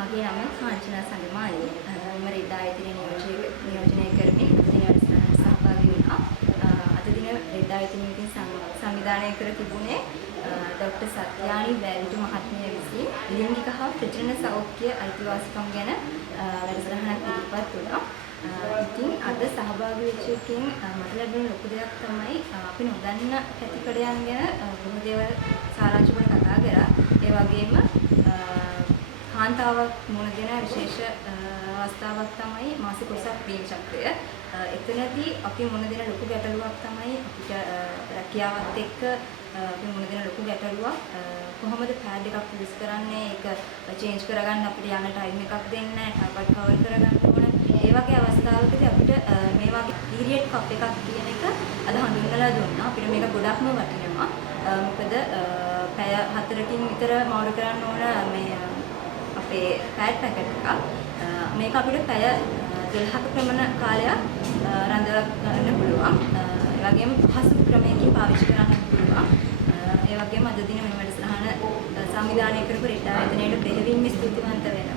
මගේ නම කාංචනා සංගමාලි. මම රෙඩ් ආයතනයේ නියෝජනය කරමින් දින වැඩසටහනට සහභාගී වුණා. අද දින රෙඩ් ආයතනයේ විසින් සංවිධානය කර තිබුණේ ડોક્ટર සත්‍යානි බෑවිතු මහත්මිය විසින් ලිංගික හා ප්‍රජනන සෞඛ්‍ය අයිතිවාසිකම් ගැන වැඩසටහනක් ඉදිරිපත් වුණා. ඉතින් අද සහභාගී වෙච්ච එකෙන් මට ලැබුණ ලොකු දෙයක් තමයි අපි නොදන්න පැතිකඩයන් ගැන බොහෝ දේවල් සාරාංශ කොට කතා කරා. ඒ වගේම කාන්තාවක් මුණ දෙන විශේෂ අවස්ථාවක් තමයි මාසික උසක් වීම චක්‍රය. එතනදී අපි මුණ දෙන ලොකු ගැටලුවක් තමයි අපිට රැකියාවත් එක්ක අපි මුණ දෙන ලොකු ගැටලුවක් කොහොමද පෑඩ් එකක් යූස් කරන්නේ, ඒක චේන්ජ් කරගන්න අපිට යන ටයිම් එකක් දෙන්නේ නැහැ, ටාපට් කවර් කරගන්න ඕන. ඒ වගේ අවස්ථාවකදී අපිට මේ වගේ පීරියඩ් කප් එකක් කියන එක අද හඳුන්වලා දුන්නා. අපිට මේක ගොඩක්ම වටිනවා. මොකද පැය 4කින් විතර මාරු කරන්න ඕන මේ අපේ පෑඩ් පැකට් එකක්. මේක අපිට පැය 12ක ප්‍රමාණ කාලයක් රඳවා ගන්න පුළුවන්. ඒ වගේම පහසු ක්‍රමයකින් පාවිච්චි කරන්න පුළුවන්. ඒ වගේම අද දින මේ වැඩසටහන සංවිධානය කරපු රෙඩ් ආයතනයට බෙහෙවින්ම ස්තුතිවන්ත වෙනවා.